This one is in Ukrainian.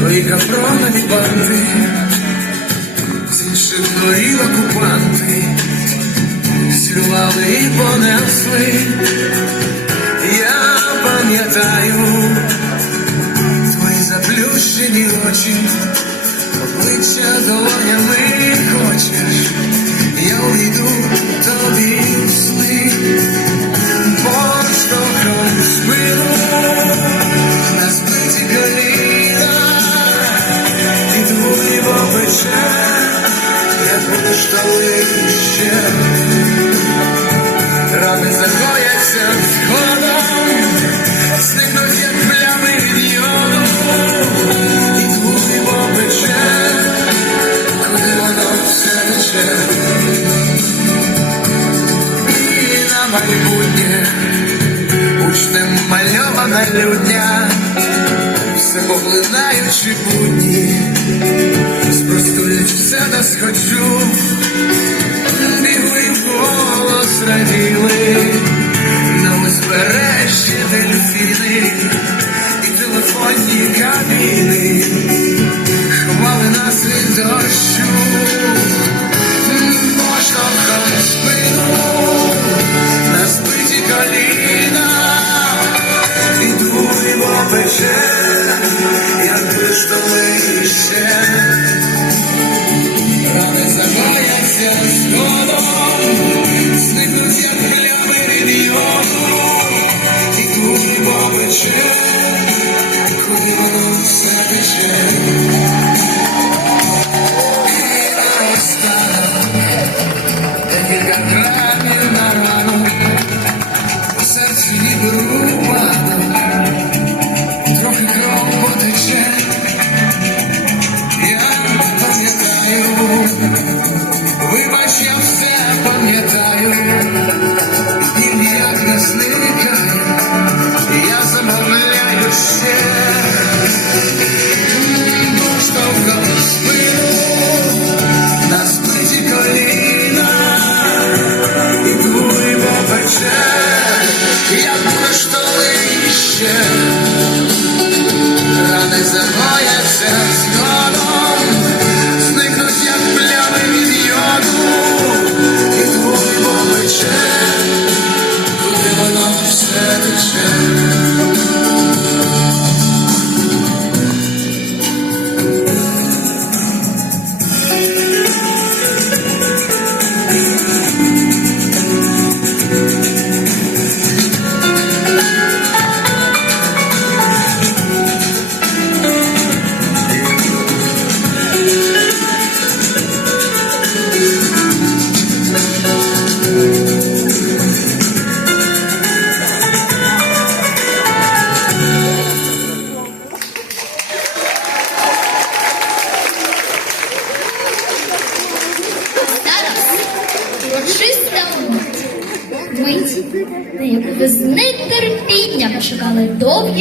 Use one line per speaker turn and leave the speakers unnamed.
твої капронові банди, з інших дворів окупанти, зірвали і понесли. Я пам'ятаю твої заплющені очі, обличчя долонями поштовище, рани загояться сходом, зникнуть як плями від йоду, і твої попече, куди воно все тече. І на майбутнє учнем мальована людня, все поглинаючи будні, спростують все не схочу, узбережжі дельфіни і телефонні кабіни, хвали нас від дощу, спину, на збиті коліна, і твій попече, як листовище, рани загояться зникає, я замовляю ще, поштовхом в спину, на збиті коліна. І твій попече, як коштовище, рани загояться
урочиста мить, на яку ви з нетерпінням чекали довгі